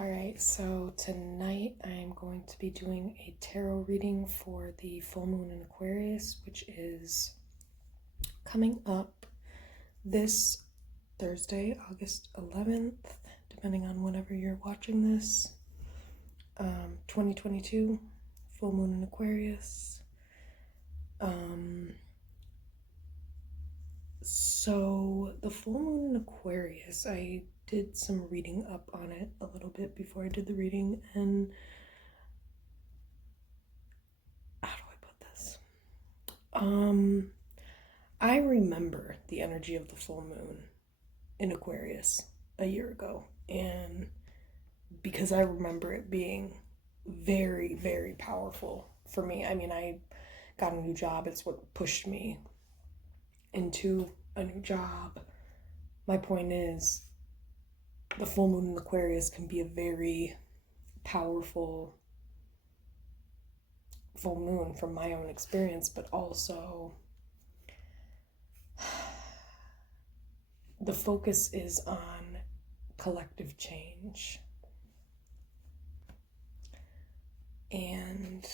Alright, so tonight I'm going to be doing a tarot reading for the full moon in Aquarius, which is coming up this Thursday, August 11th, depending on whenever you're watching this. 2022, full moon in Aquarius. So the full moon in Aquarius, I did some reading up on it a little bit before I did the reading, and how do I put this? I remember the energy of the full moon in Aquarius a year ago, and because I remember it being very, very powerful for me. I mean, I got a new job. It's what pushed me into a new job. My point is, the full moon in Aquarius can be a very powerful full moon from my own experience, but also the focus is on collective change and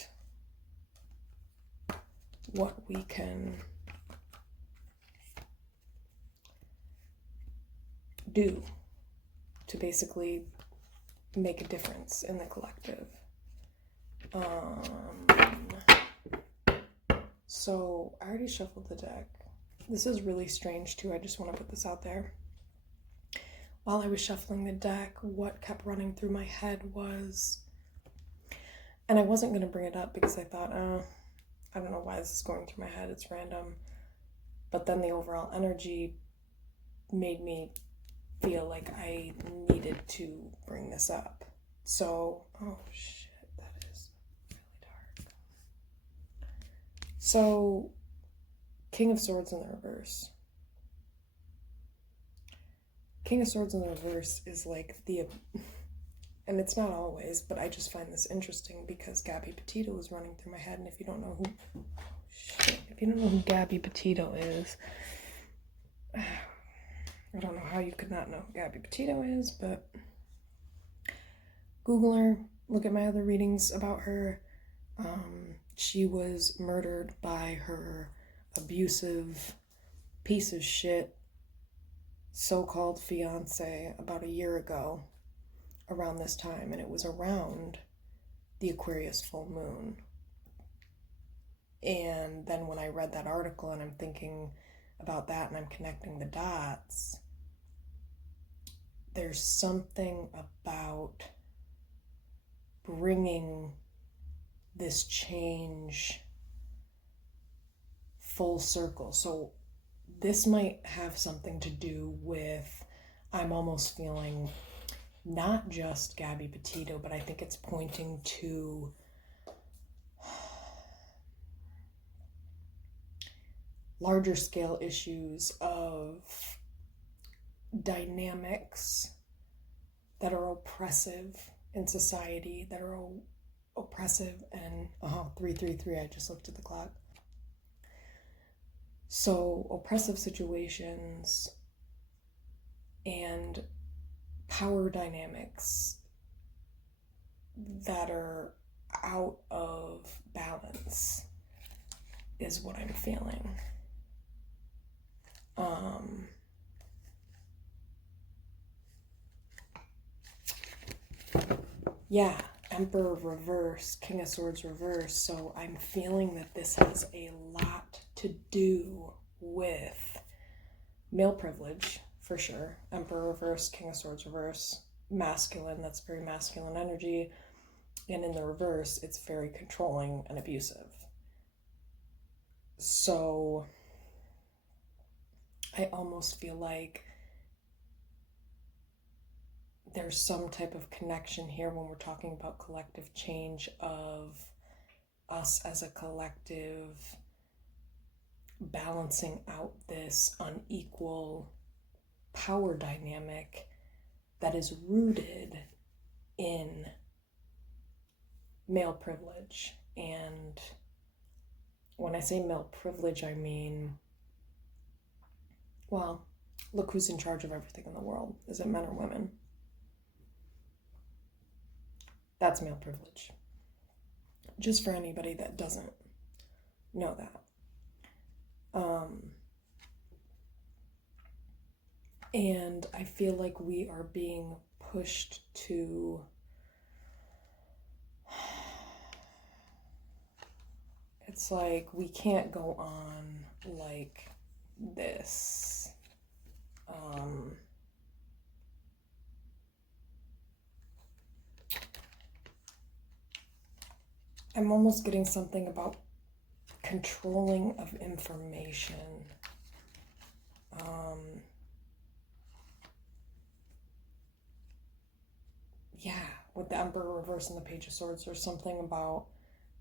what we can do to basically make a difference in the collective. So I already shuffled the deck. This is really strange too. I just want to put this out there. While I was shuffling the deck, what kept running through my head was, and I wasn't going to bring it up because I thought, I don't know why this is going through my head. It's random. But then the overall energy made me feel like I needed to bring this up. So, oh shit, that is really dark. So, King of Swords in the reverse. King of Swords in the reverse is like and it's not always, but I just find this interesting because Gabby Petito is running through my head, and if you don't know who Gabby Petito is, I don't know how you could not know who Gabby Petito is, but Google her, look at my other readings about her. She was murdered by her abusive piece of shit so-called fiance about a year ago around this time, and it was around the Aquarius full moon. And then when I read that article and I'm thinking about that and I'm connecting the dots, there's something about bringing this change full circle. So this might have something to do with, I'm almost feeling, not just Gabby Petito, but I think it's pointing to larger scale issues of dynamics that are oppressive in society, that are oppressive and 333, I just looked at the clock. So oppressive situations and power dynamics that are out of balance is what I'm feeling. Yeah, Emperor reverse, King of Swords reverse. So I'm feeling that this has a lot to do with male privilege, for sure. Emperor reverse, King of Swords reverse, masculine, that's very masculine energy. And in the reverse, it's very controlling and abusive. So I almost feel like there's some type of connection here when we're talking about collective change of us as a collective balancing out this unequal power dynamic that is rooted in male privilege. And when I say male privilege, I mean, well, look who's in charge of everything in the world. Is it men or women? That's male privilege. Just for anybody that doesn't know that. And I feel like we are being pushed to it's like we can't go on like this. I'm almost getting something about controlling of information. Yeah, with the Emperor reverse and the Page of Swords, there's something about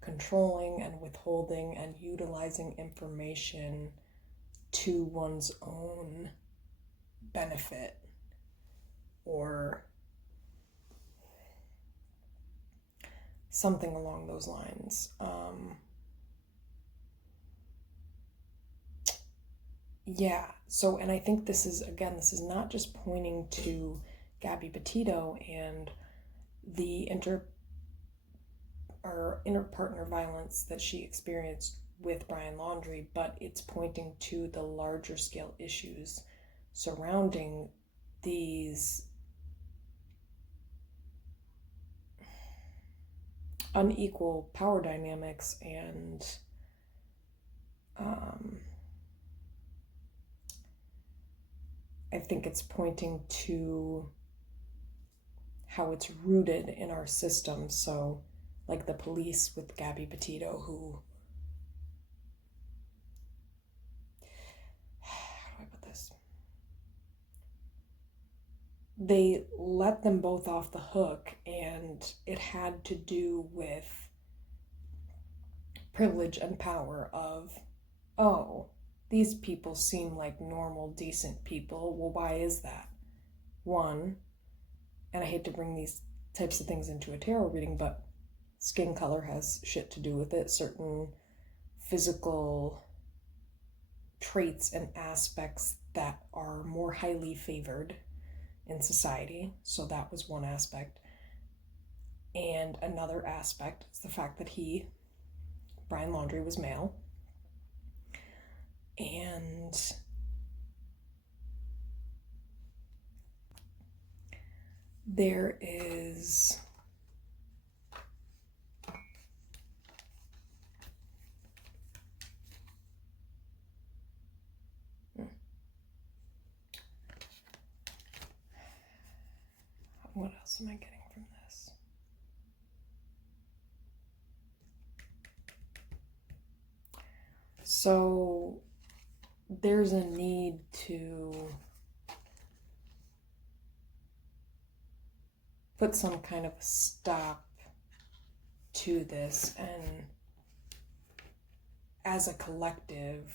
controlling and withholding and utilizing information to one's own benefit, or something along those lines. Yeah, so, and I think this is not just pointing to Gabby Petito and the interpartner violence that she experienced with Brian Laundrie, but it's pointing to the larger scale issues surrounding these unequal power dynamics and I think it's pointing to how it's rooted in our system. So, like the police with Gabby Petito, who, how do I put this? They let them both off the hook, and it had to do with privilege and power of, oh, these people seem like normal, decent people. Well, why is that? One, and I hate to bring these types of things into a tarot reading, but skin color has shit to do with it. Certain physical traits and aspects that are more highly favored in society. So that was one aspect. And another aspect is the fact that Brian Laundrie, was male. And there is what else am I getting from this? So there's a need to put some kind of a stop to this, and as a collective,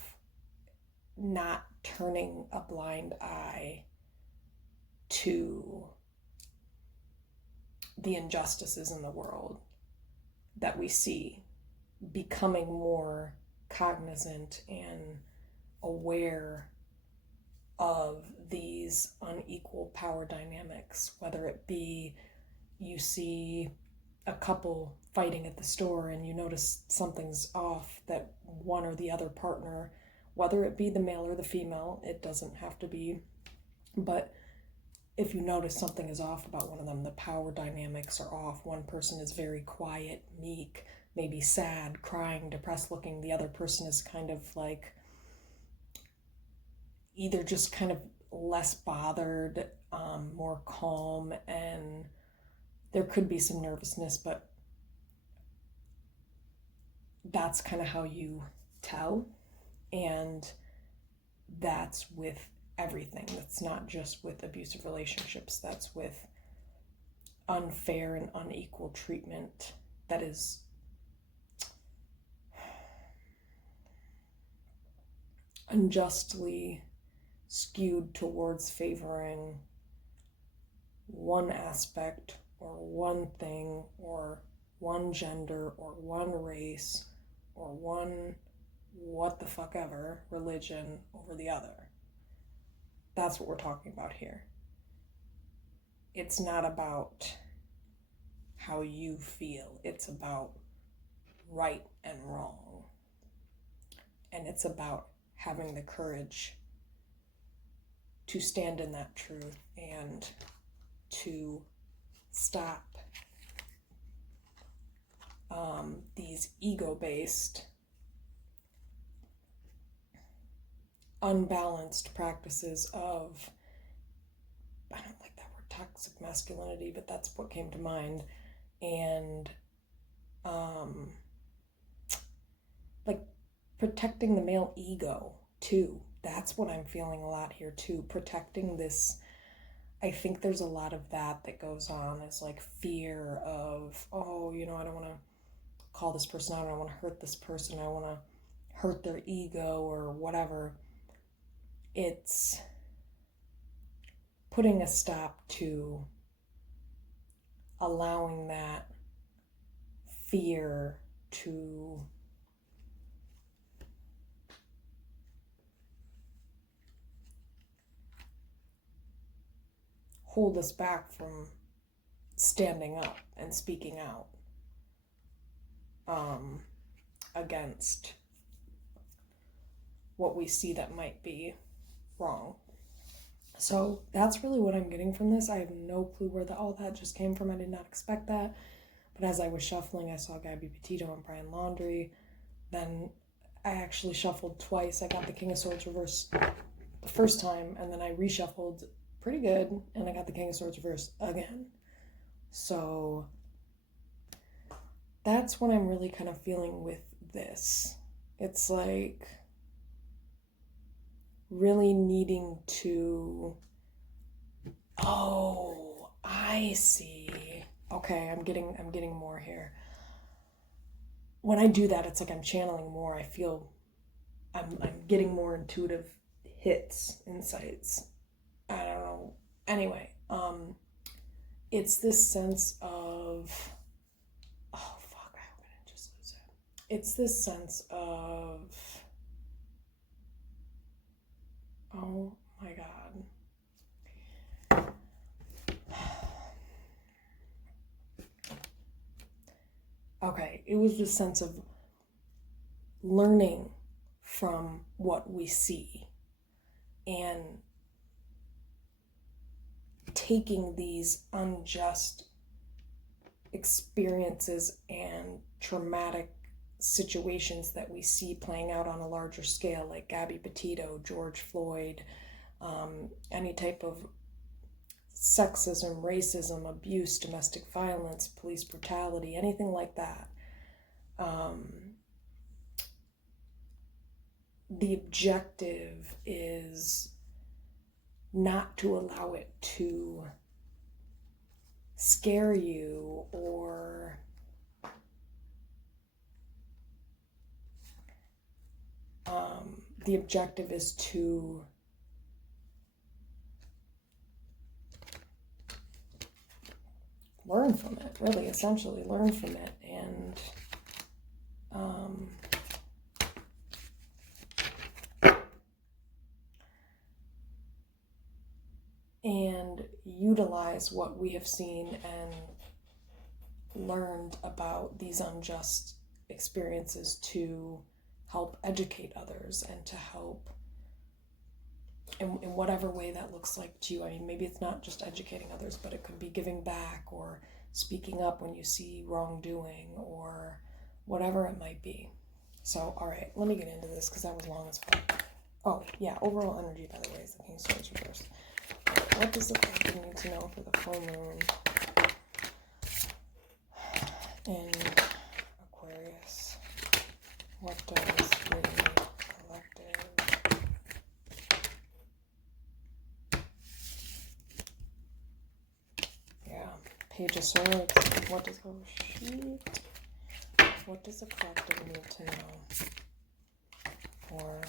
not turning a blind eye to the injustices in the world that we see, becoming more cognizant and aware of these unequal power dynamics, whether it be you see a couple fighting at the store and you notice something's off, that one or the other partner, whether it be the male or the female, it doesn't have to be, but if you notice something is off about one of them, the power dynamics are off. One person is very quiet, meek, maybe sad, crying, depressed looking. The other person is kind of like either just kind of less bothered, more calm, and there could be some nervousness, but that's kind of how you tell. And that's with everything. That's not just with abusive relationships. That's with unfair and unequal treatment that is unjustly skewed towards favoring one aspect or one thing or one gender or one race or one what the fuck ever religion over the other. That's what we're talking about here. It's not about how you feel. It's about right and wrong. And it's about having the courage to stand in that truth and to stop these ego-based, unbalanced practices of, I don't like that word, toxic masculinity, but that's what came to mind, and like protecting the male ego too. That's what I'm feeling a lot here too, protecting this. I think there's a lot of that goes on, is like fear of, oh, you know, I don't want to call this person out, I don't want to hurt this person, I want to hurt their ego or whatever. It's putting a stop to allowing that fear to hold us back from standing up and speaking out against what we see that might be wrong. So that's really what I'm getting from this. I have no clue where all that just came from. I did not expect that. But as I was shuffling, I saw Gabby Petito and Brian Laundrie. Then I actually shuffled twice. I got the King of Swords reverse the first time, and then I reshuffled pretty good, and I got the King of Swords reverse again. So that's what I'm really kind of feeling with this. It's like really needing to, oh, I see. Okay, I'm getting more here. When I do that, it's like I'm channeling more. I feel I'm getting more intuitive hits, insights. I don't know. Anyway, it's this sense of, oh fuck, I hope I didn't just lose it. It's this sense of, oh my God. Okay, it was this sense of learning from what we see and taking these unjust experiences and traumatic situations that we see playing out on a larger scale, like Gabby Petito, George Floyd, any type of sexism, racism, abuse, domestic violence, police brutality, anything like that. The objective is not to allow it to scare you or the objective is to learn from it, really, essentially learn from it, and utilize what we have seen and learned about these unjust experiences to help educate others and to help in whatever way that looks like to you. I mean, maybe it's not just educating others, but it could be giving back or speaking up when you see wrongdoing or whatever it might be. So, all right, let me get into this because that was long as fuck. Oh, yeah, overall energy, by the way, is the King of Swords reversed. What does the collective need to know for the full moon in Aquarius? What does the collective... Yeah, Page of Swords. What does... Oh, shit. What does the collective need to know for...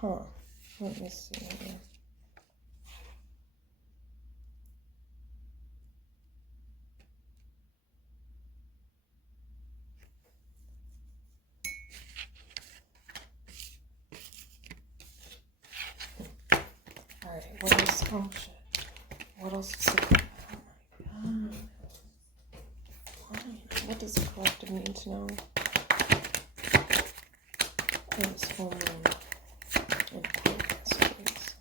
Huh. Let me see here. What else? Oh shit. What else is it? Oh my god. Fine. What does the collective need to know? This full moon in Aquarius, please.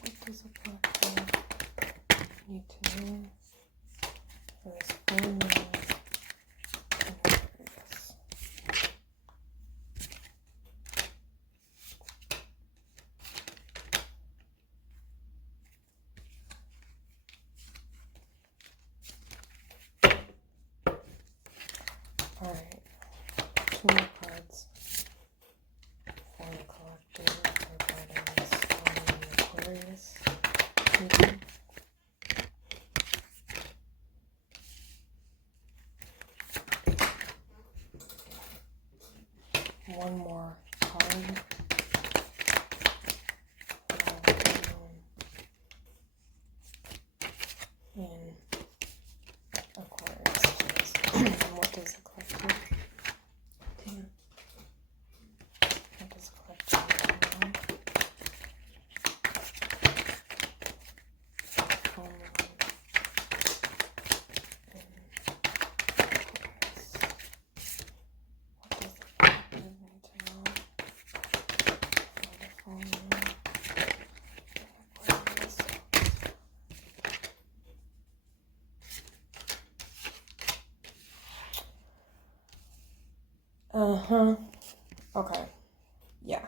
What does the collective need to know for this full moon in Aquarius? Alright. 2 more cards for the collective regarding this Aquarius meeting. One more card. In Aquarius, please. And what does the collective? What does the collective know? Uh-huh. Okay. Yeah.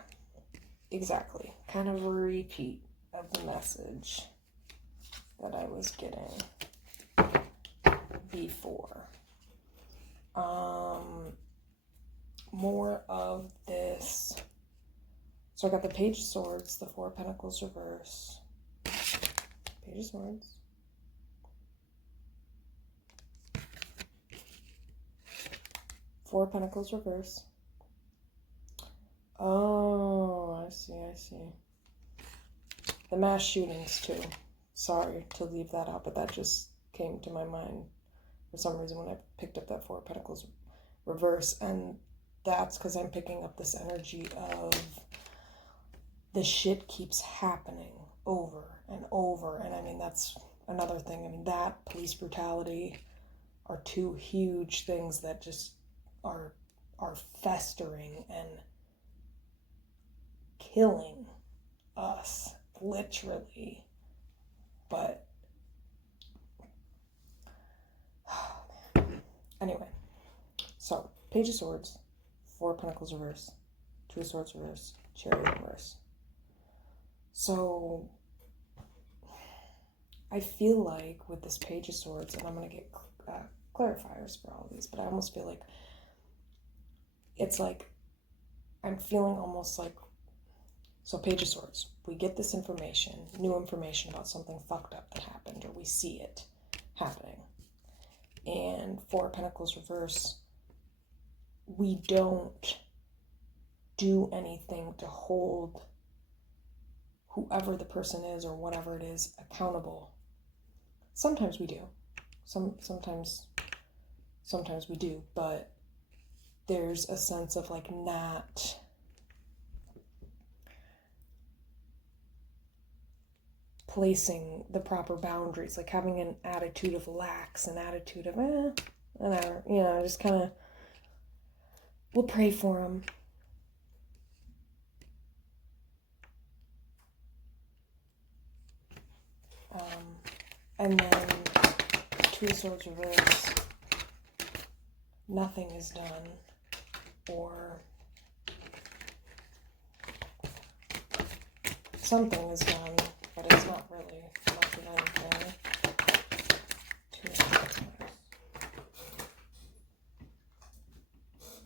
Exactly. Kind of a repeat of the message that I was getting before. More of this. So I got the Page of Swords, the Four of Pentacles reverse. Page of Swords. Four of Pentacles reverse. Oh, I see. The mass shootings too. Sorry to leave that out, but that just came to my mind for some reason when I picked up that Four of Pentacles reverse. And that's because I'm picking up this energy of the shit keeps happening over and over. And I mean, that's another thing. I mean, that police brutality are two huge things that just are festering and killing us, literally. But anyway, so Page of Swords, Four of Pentacles reverse, Two of Swords reverse, Chariot reverse. So I feel like with this Page of Swords, and I'm going to get clarifiers for all of these, but I almost feel like it's like I'm feeling almost like, so Page of Swords, we get this information, new information about something fucked up that happened, or we see it happening. And Four of Pentacles reverse, we don't do anything to hold whoever the person is or whatever it is accountable. Sometimes we do. Sometimes we do, but there's a sense of like not placing the proper boundaries, like having an attitude of lax, an attitude of whatever, you know, just kind of, we'll pray for them. And then Two of Swords reverse, nothing is done, or something is done, but it's not really much of anything. Two of Swords reverse.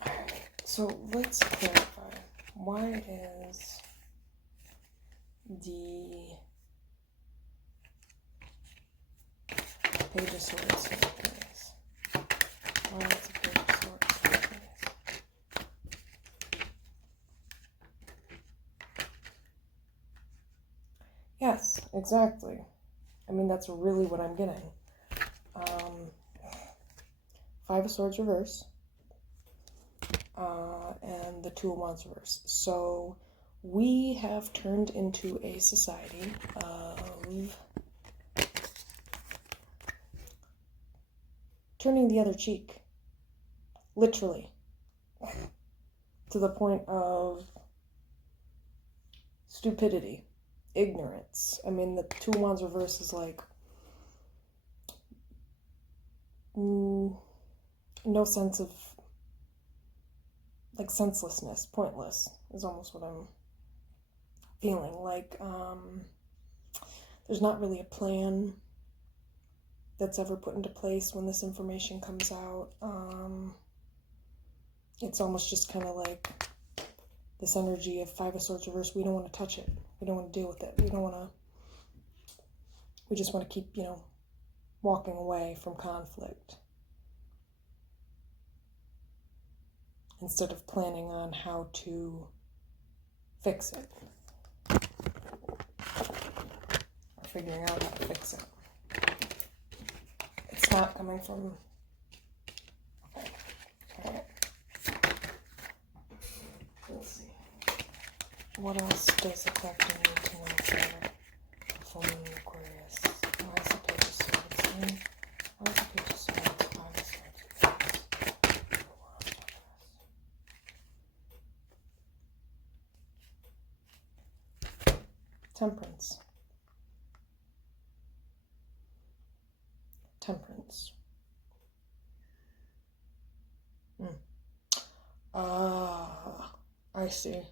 Alright, so let's clarify. Why is the Page of Swords in place? Why is the Page of Swords in place? Yes, exactly. I mean, that's really what I'm getting. Five of Swords reverse, and the Two of Wands reverse. So we have turned into a society of turning the other cheek, literally, to the point of stupidity, ignorance. I mean, the Two of Wands reverse is like no sense of, like, senselessness, pointless is almost what I'm feeling. Like, there's not really a plan that's ever put into place when this information comes out. It's almost just kind of like this energy of Five of Swords reverse. We don't want to touch it. We don't want to deal with it. We just want to keep, walking away from conflict, instead of planning on how to fix it, or figuring out how to fix it. It's not coming from... Okay. All right. Let's see. What else does the collector need to know for full moon in Aquarius? Why is the Page of Swords? Why is the Page of Swords? Five of Swords. Temperance. Temperance. I see.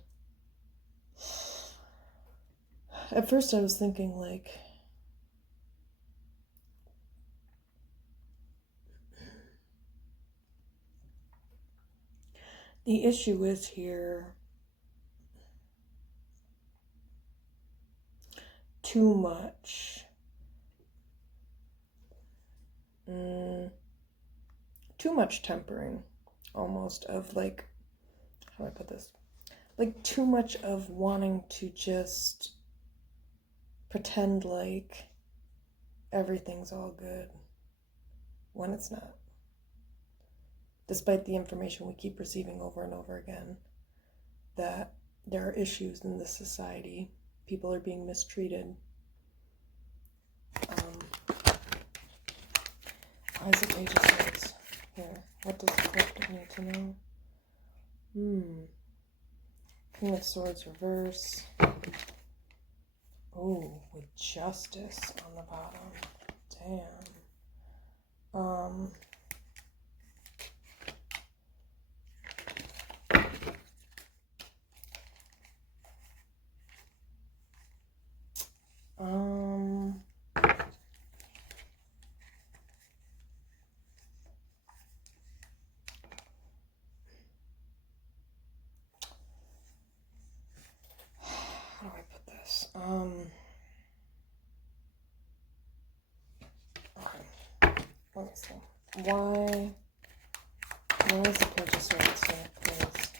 At first I was thinking, like, the issue is here too much. Too much tempering, almost, of, like, how do I put this? Like, too much of wanting to just pretend like everything's all good when it's not. Despite the information we keep receiving over and over again, that there are issues in this society, people are being mistreated. Why is it Page of Swords? Here, what does the collective need to know? King of Swords reverse. Oh, with Justice on the bottom. Damn. How do I put this? Okay. Let me see. Why is the Page of Swords here, please?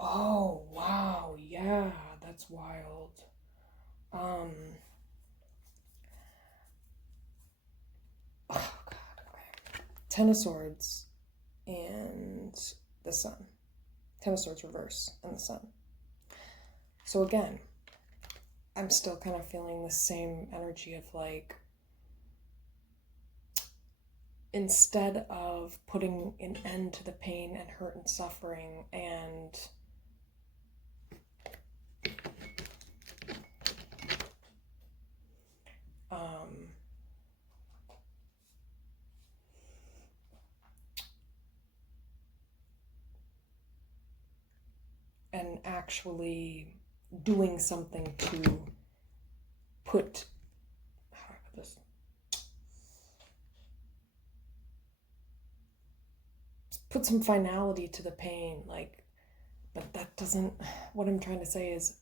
Oh, wow, yeah, that's wild. Oh, God, okay. Ten of Swords and the Sun. Ten of Swords reverse and the Sun. So again, I'm still kind of feeling the same energy of, like, instead of putting an end to the pain and hurt and suffering and actually doing something to put, how do I put this? Put some finality to the pain, like, but that doesn't, what I'm trying to say is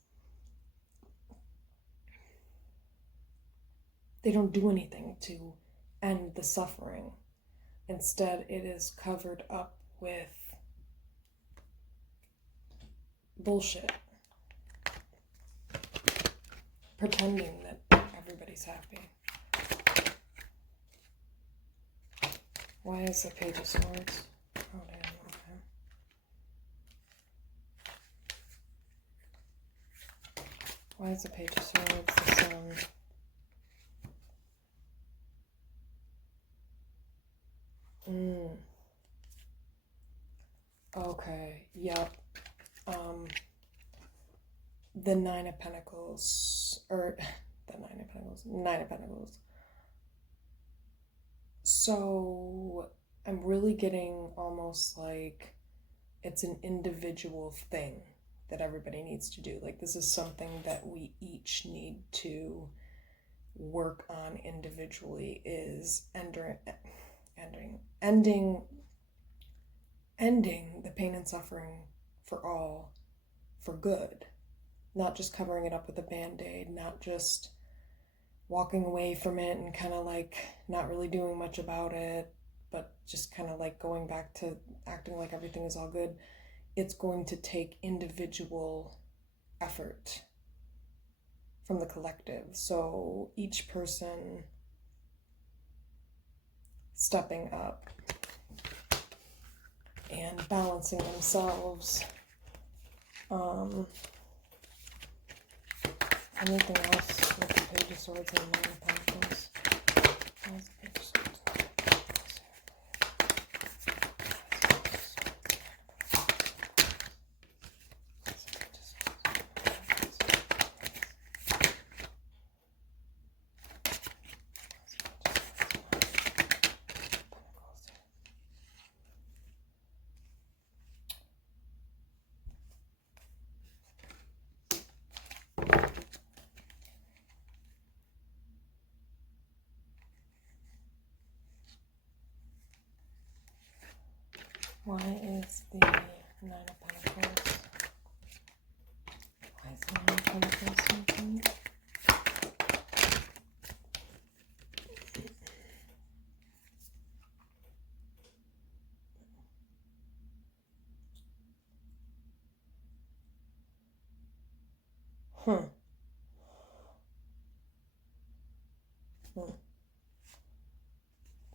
they don't do anything to end the suffering. Instead, it is covered up with bullshit, pretending that everybody's happy. Why is the Page of Swords? Oh, damn, okay. Why is the Page of Swords the Sun? Okay, yep. The Nine of Pentacles, or the Nine of Pentacles. So I'm really getting almost like it's an individual thing that everybody needs to do. Like this is something that we each need to work on individually, is ending the pain and suffering for all, for good. Not just covering it up with a band-aid, not just walking away from it and kind of like not really doing much about it, but just kind of like going back to acting like everything is all good. It's going to take individual effort from the collective. So each person stepping up and balancing themselves. Anything else with the Page of Swords and Nine of Pentacles? Why is the Page of Swords and Nine of Pentacles Why is the Nine of Pentacles? Why is the Nine of Pentacles something?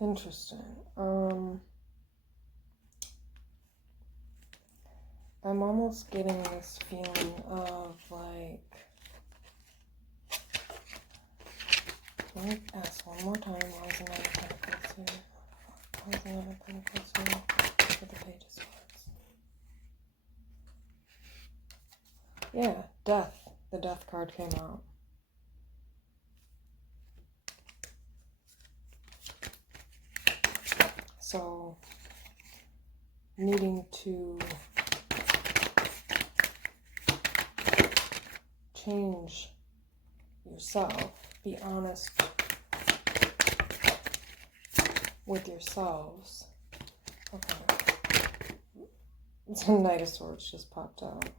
Interesting. I'm almost getting this feeling of like, let me ask one more time, why is the Nine of Pentacles here? Why is the Nine of Pentacles here for the Page of Swords? Yeah, Death. The Death card came out. So, needing to change yourself, be honest with yourselves. Okay. The Knight of Swords just popped out.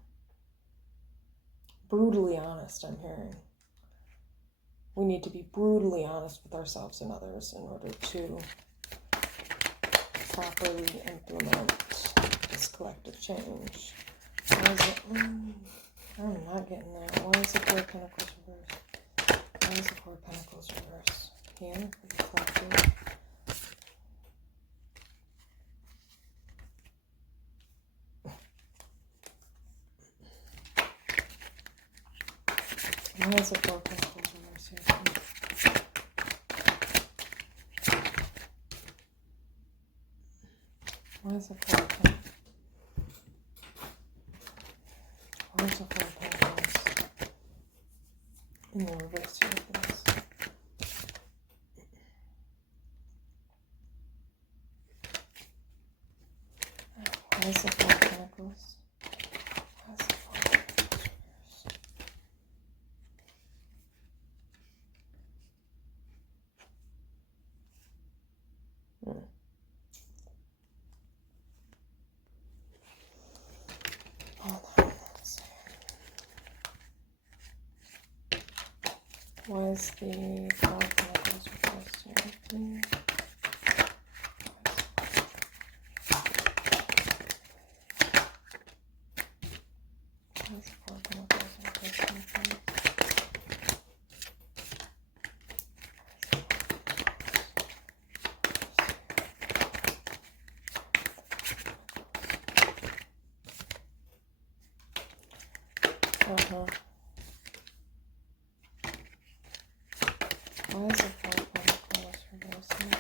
Brutally honest, I'm hearing. We need to be brutally honest with ourselves and others in order to properly implement this collective change. Why is it? I'm not getting there. Why is the Four of Pentacles reversed? Why is the Four of Pentacles reversed? Here, for the collective. Why is the Four of Pentacles reversed here? Why is the Four of Pentacles? Why is the Four of Pentacles in the reverse here for this? Why is the Four of Pentacles? Why is the Four of Pentacles reversed? Hold on, let's see. Why is the Four of Pentacles reversed here, please? Why is the Four of Pentacles reversed here, please? Uh-huh. Why is the Four of Pentacles reversing?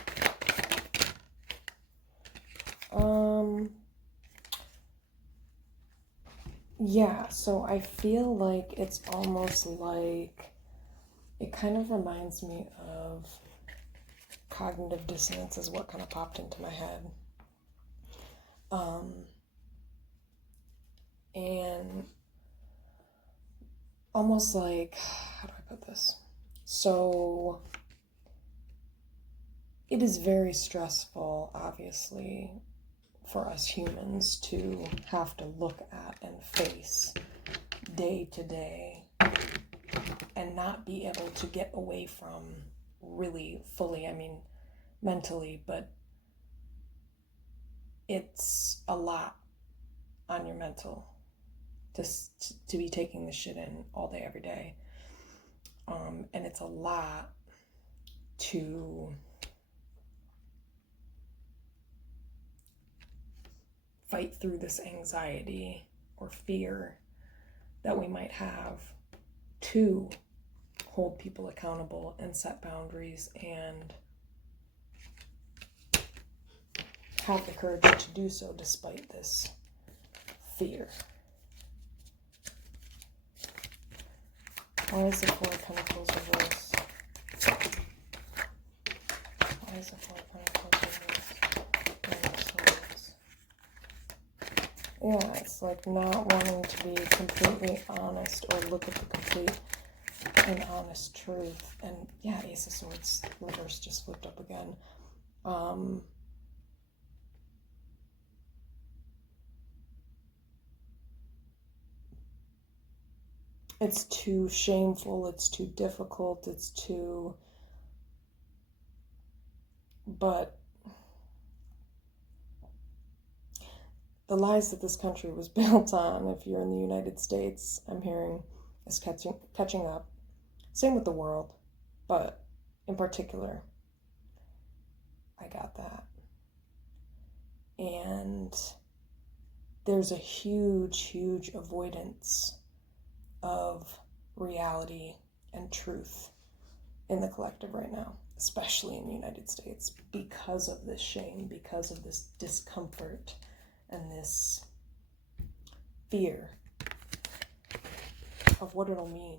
Yeah, so I feel like it's almost like, it kind of reminds me of cognitive dissonance is what kind of popped into my head. And almost like, how do I put this? So it is very stressful, obviously, for us humans to have to look at and face day to day and not be able to get away from really fully, I mean, mentally, but it's a lot on your mental to be taking this shit in all day, every day. And it's a lot to fight through this anxiety or fear that we might have, to hold people accountable and set boundaries and have the courage to do so despite this fear. Why is the Four of Pentacles reversed? Why is the Four of Pentacles reversed? Yeah, it's like not wanting to be completely honest or look at the complete and honest truth. And yeah, Ace of Swords reversed just flipped up again. It's too shameful, it's too difficult, it's too... But the lies that this country was built on, if you're in the United States, I'm hearing, is catching up. Same with the world, but in particular, I got that. And there's a huge, huge avoidance of reality and truth in the collective right now, especially in the United States, because of this shame, because of this discomfort and this fear of what it'll mean,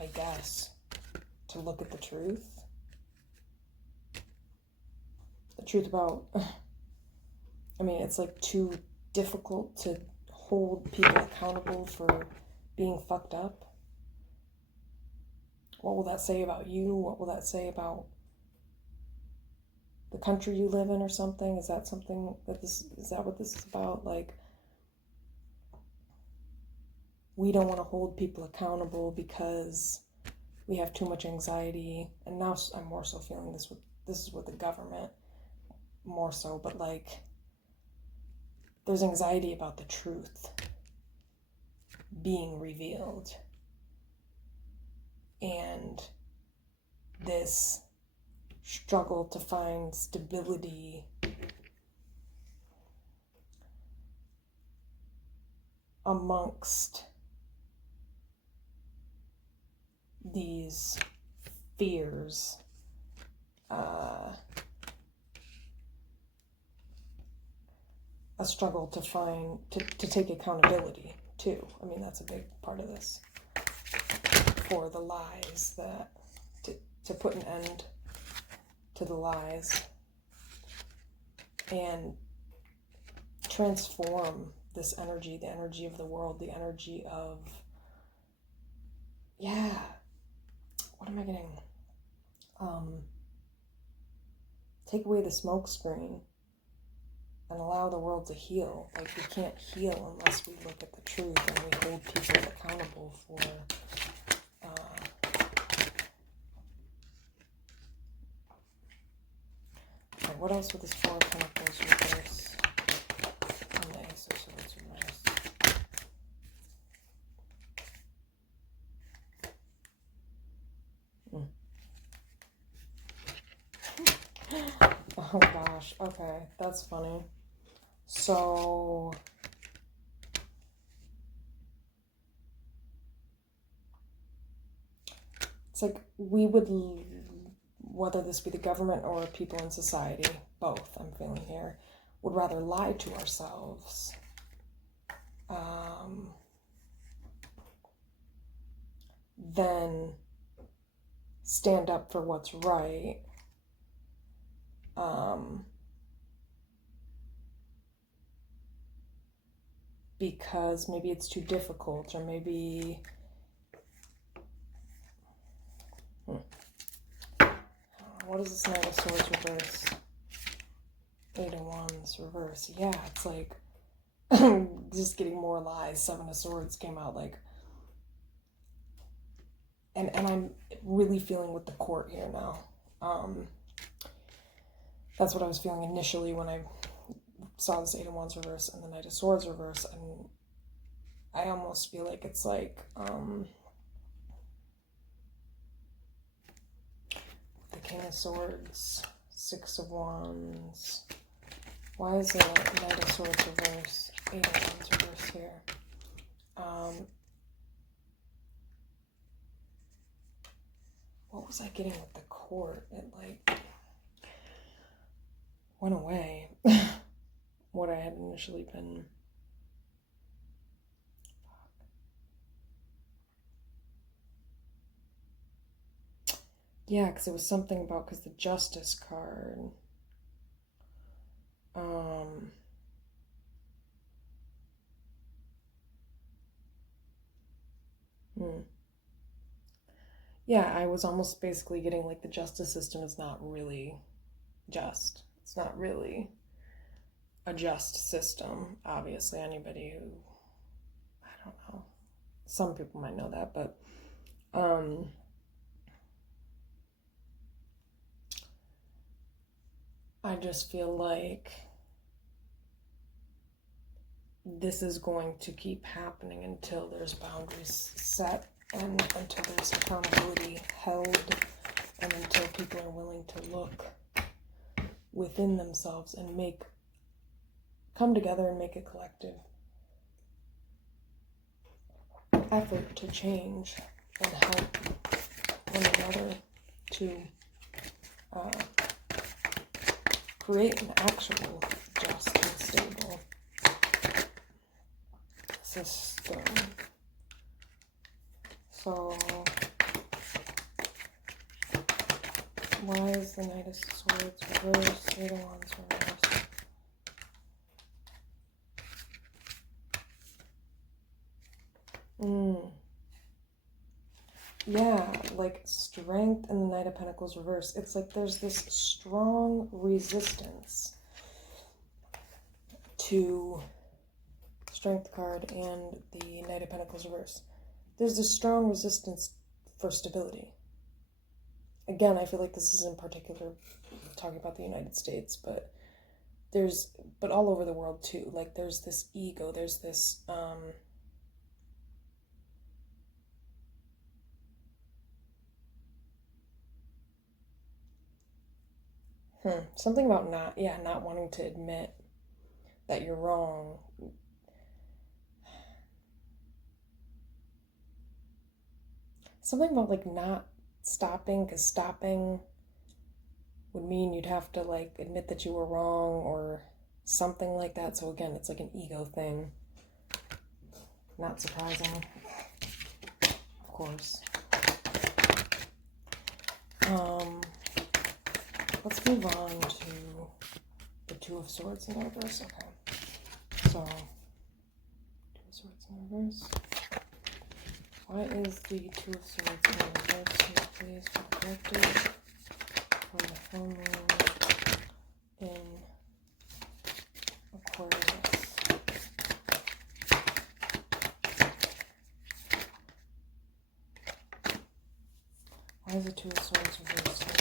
I guess, to look at the truth. The truth about, I mean, it's like too difficult to hold people accountable for being fucked up. What will that say about you? What will that say about the country you live in or something? Is that something that is that what this is about? Like, we don't want to hold people accountable because we have too much anxiety. And now I'm more so feeling this is with the government more so, but like, there's anxiety about the truth being revealed. And this struggle to find stability amongst these fears. A struggle to find, to take accountability too. I mean, that's a big part of this. For the lies, that to put an end to the lies and transform this energy, the energy of the world, the energy of, yeah, what am I getting? Take away the smoke screen and allow the world to heal. Like, we can't heal unless we look at the truth and we hold people accountable for okay, what else with this Four of Pentacles reverse? And the Ace of Swords reverse. Oh gosh, okay, that's funny. So it's like we would, whether this be the government or people in society, both I'm feeling here, would rather lie to ourselves than stand up for what's right. Because maybe it's too difficult, or maybe what is this Knight of Swords reverse? 8 of Wands reverse. Yeah, it's like just getting more lies. 7 of Swords came out, like, and I'm really feeling with the Court here now. That's what I was feeling initially when I saw this 8 of Wands reverse and the Knight of Swords reverse, and I almost feel like it's like the King of Swords, 6 of Wands. Why is the Knight of Swords reverse, 8 of Wands reverse here? What was I getting with the Court? It like went away. What I had initially been. Yeah, because it was something about, because the Justice card. Yeah, I was almost basically getting like the justice system is not really just. It's not really a just system. Obviously, anybody who, I don't know, some people might know that, but I just feel like this is going to keep happening until there's boundaries set and until there's accountability held and until people are willing to look within themselves and come together and make a collective effort to change and help one another to create an actual just and stable system. So why is the Knight of Swords reversed, 8 of Wands reversed? Yeah, like Strength and the Knight of Pentacles reversed. It's like there's this strong resistance to Strength card and the Knight of Pentacles reverse. There's this strong resistance for stability. Again, I feel like this is in particular talking about the United States, but all over the world too. Like there's this ego, there's this something about not wanting to admit that you're wrong. Something about like not stopping, because stopping would mean you'd have to like admit that you were wrong or something like that. So again, it's like an ego thing. Not surprising, of course. Let's move on to the Two of Swords in the reverse. Okay, so 2 of Swords in the reverse. Why is the 2 of Swords in the reverse here, please, for the collective, for the full moon in Aquarius? Why is the 2 of Swords reversed here?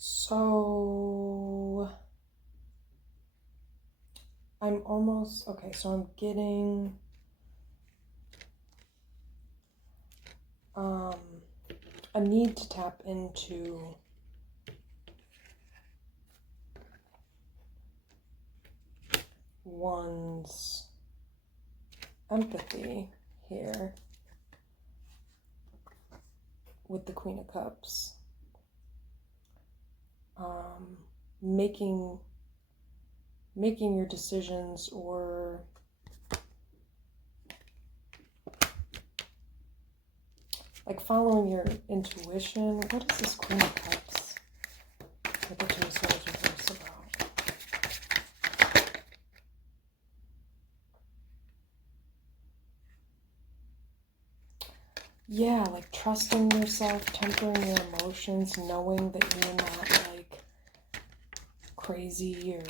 So almost, okay, so I'm getting a need to tap into one's empathy here with the Queen of Cups. Making your decisions, or like following your intuition. What is this Queen of Cups with the Two of Swords reverse about? Yeah, like trusting yourself, tempering your emotions, knowing that you're not like crazy or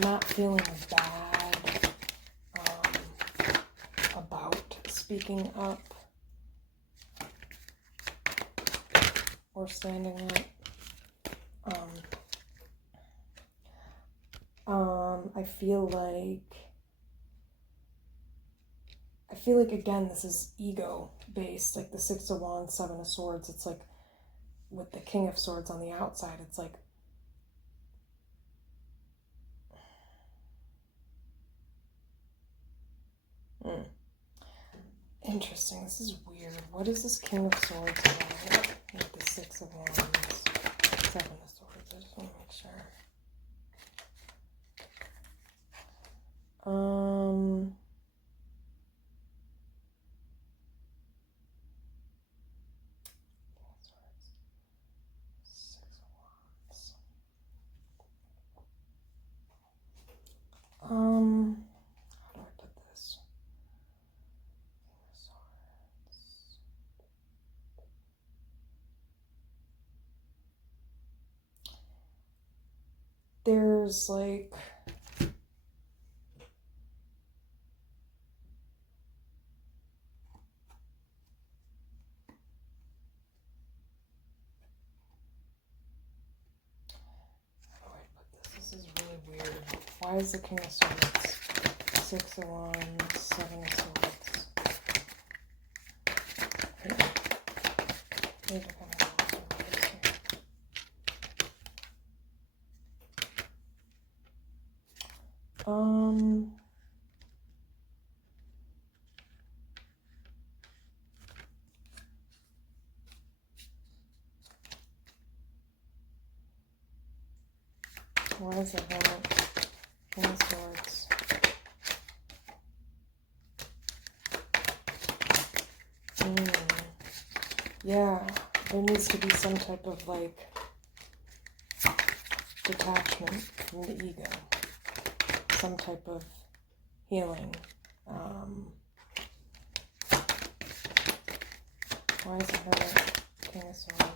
not feeling bad about speaking up or standing up. I feel like again this is ego based, like the Six of Wands, Seven of Swords. It's like with the King of Swords on the outside, it's like interesting. This is weird. What is this King of Swords about with the Six of Wands, Seven of Swords? I just want to make sure. How do I put this? There's like why is the King of Swords, Six of Wands, Seven of Swords? Here. Why is it Hermit? King of Swords. Yeah, there needs to be some type of like detachment from the ego, some type of healing. Why is it Hermit? King of Swords.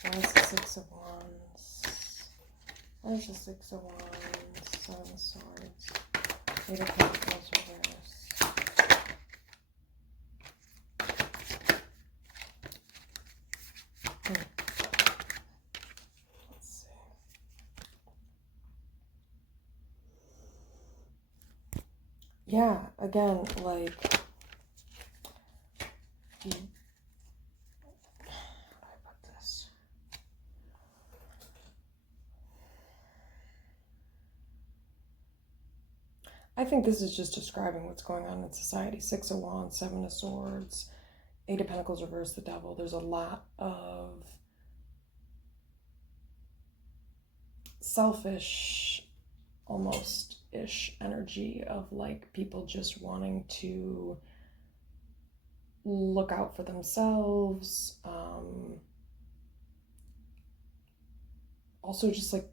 Why is the Six of Wands? Why is the Six of Wands? Seven of Swords. Eight of Pentacles reverse. Let's see. Yeah, again, like I think this is just describing what's going on in society. Six of Wands, Seven of Swords, Eight of Pentacles reverse, the Devil. There's a lot of selfish, almost-ish energy of like people just wanting to look out for themselves. Also just like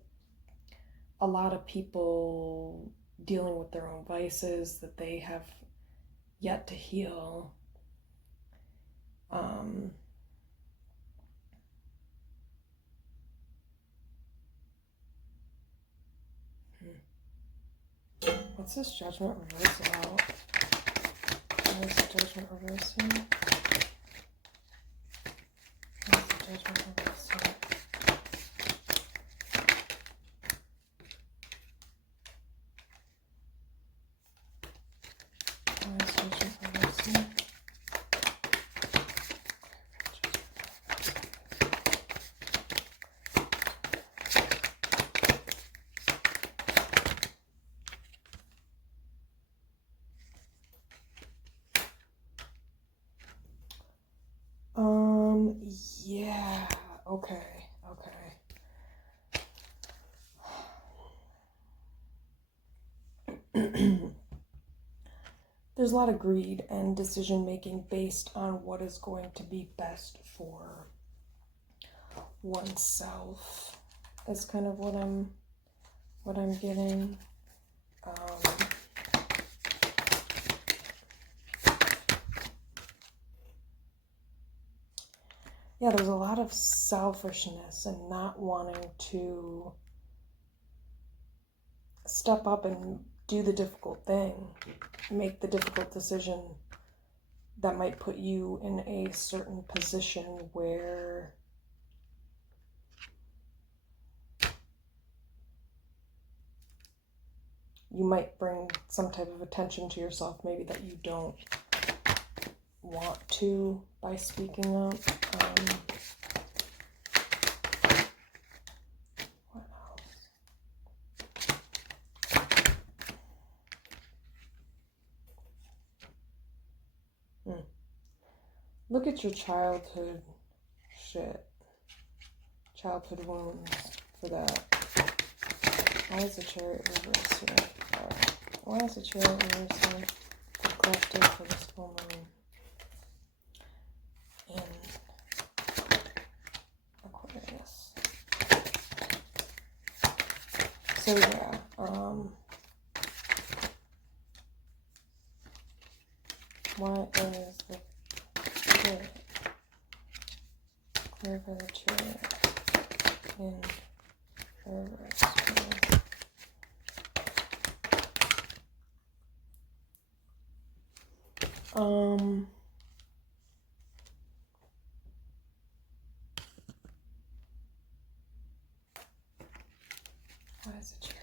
a lot of people dealing with their own vices that they have yet to heal. What's this Judgment reverse about? Why is the Judgment reversing? Why is the Judgment reversing? Why is Judgment reversing? Yeah, okay. There's a lot of greed and decision making based on what is going to be best for oneself. Is kind of what I'm getting. Yeah, there's a lot of selfishness and not wanting to step up and do the difficult thing, make the difficult decision that might put you in a certain position where you might bring some type of attention to yourself, maybe that you don't want to by speaking up. What else? Look at your childhood shit. Childhood wounds for that. Why is the Chariot reversed here? Why is the Chariot reversed here? The collective for this full moon in Aquarius. So yeah, why is the Chariot? Clarify the Chariot in reverse. Why is the Chariot?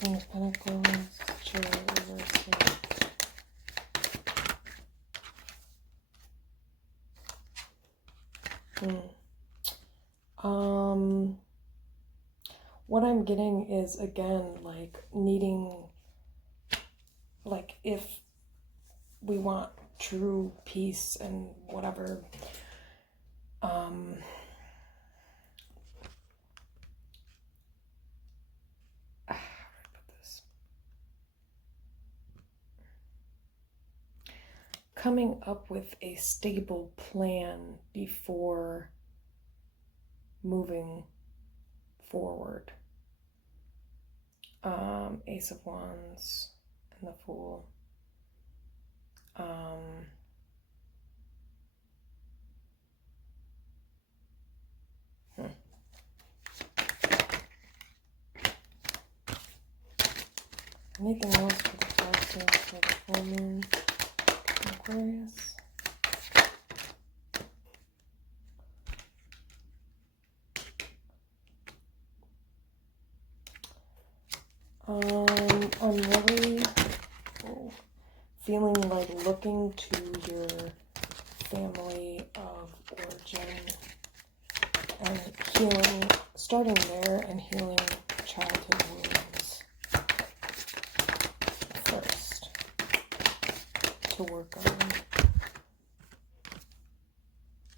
Queen of Pentacles, Chariot reversed. What I'm getting is, again, like needing, like if we want true peace and whatever, coming up with a stable plan before moving forward. Ace of Wands and the Fool. Anything else for the process for the full moon in Aquarius? I'm really feeling like looking to your family of origin and healing, starting there and healing childhood wounds first to work on.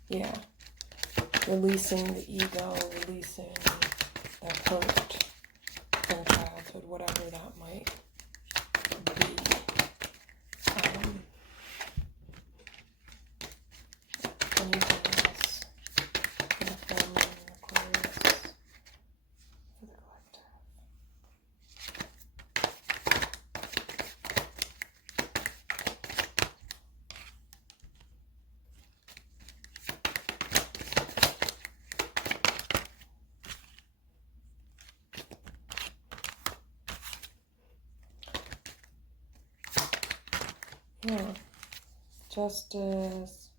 Yeah. Releasing the ego, releasing the hurt from childhood, whatever that might be. Anything else for the family in Aquarius? Justice.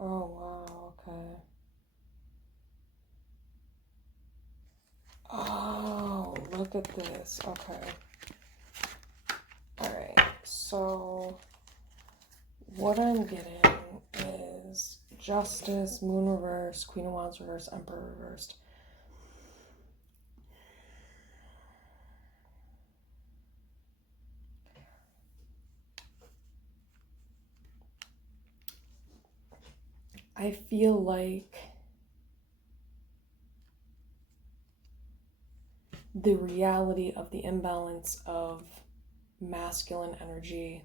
Oh, wow, okay. Oh, look at this. Okay. Alright, so what I'm getting is Justice, Moon reversed, Queen of Wands reversed, Emperor reversed. I feel like the reality of the imbalance of masculine energy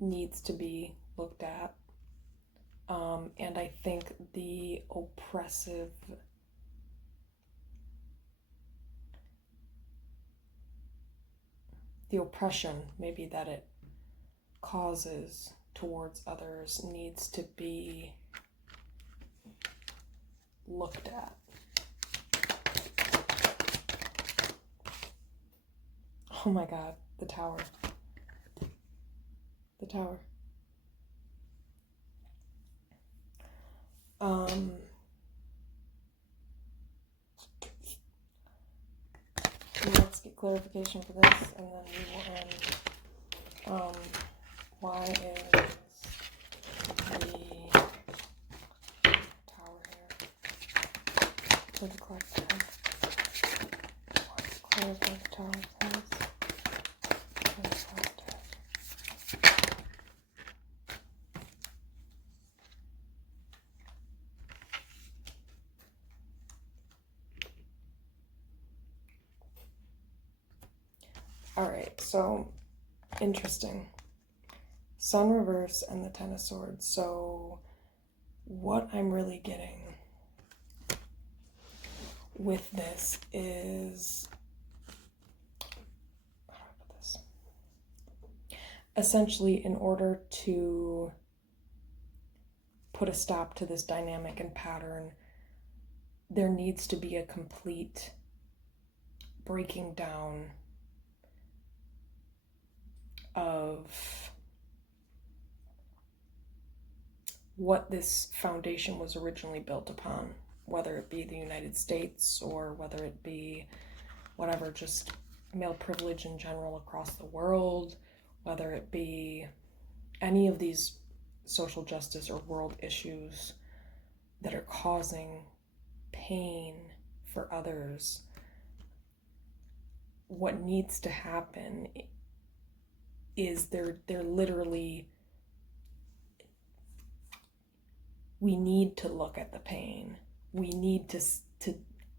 needs to be looked at. And I think the oppression maybe that it causes towards others needs to be looked at. Oh my God, the Tower. The Tower. Let's get clarification for this, and then we will end. Why is the Tower here? For the collective. Clarify the Tower, please. For the collective. Alright, so interesting. Sun reverse and the Ten of Swords. So what I'm really getting with this is, how do I put this? Essentially, in order to put a stop to this dynamic and pattern, there needs to be a complete breaking down of what this foundation was originally built upon, whether it be the United States or whether it be whatever, just male privilege in general across the world, whether it be any of these social justice or world issues that are causing pain for others. What needs to happen is they're literally, we need to look at the pain. We need to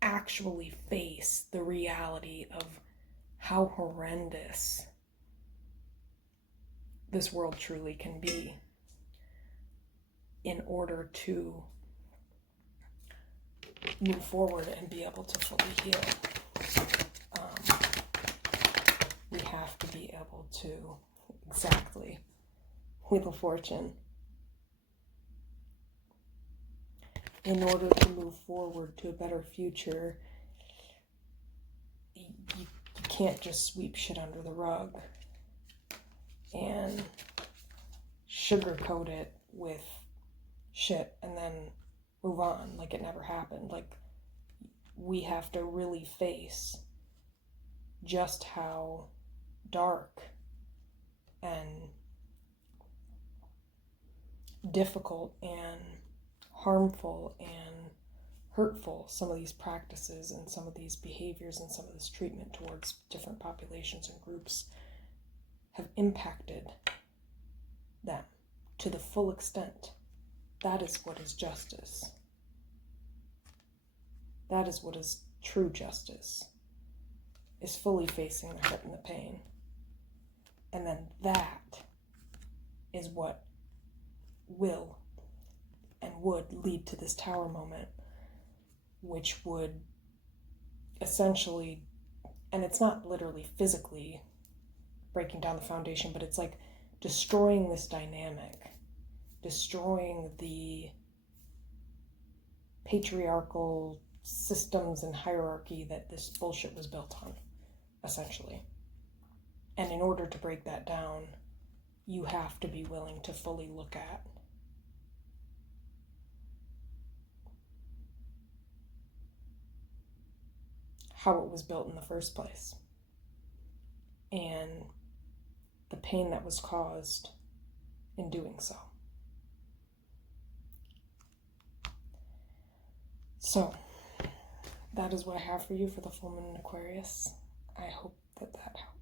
actually face the reality of how horrendous this world truly can be in order to move forward and be able to fully heal. We have to be able to, exactly, Wheel of Fortune, in order to move forward to a better future. You can't just sweep shit under the rug and sugarcoat it with shit and then move on like it never happened. Like, we have to really face just how dark and difficult and harmful and hurtful some of these practices and some of these behaviors and some of this treatment towards different populations and groups have impacted them to the full extent. That is what is justice. That is what is true justice, is fully facing the hurt and the pain. And then that is what will and would lead to this Tower moment, which would essentially, and it's not literally physically breaking down the foundation, but it's like destroying this dynamic, destroying the patriarchal systems and hierarchy that this bullshit was built on, essentially. And in order to break that down, you have to be willing to fully look at how it was built in the first place and the pain that was caused in doing so. So, that is what I have for you for the full moon in Aquarius. I hope that helps.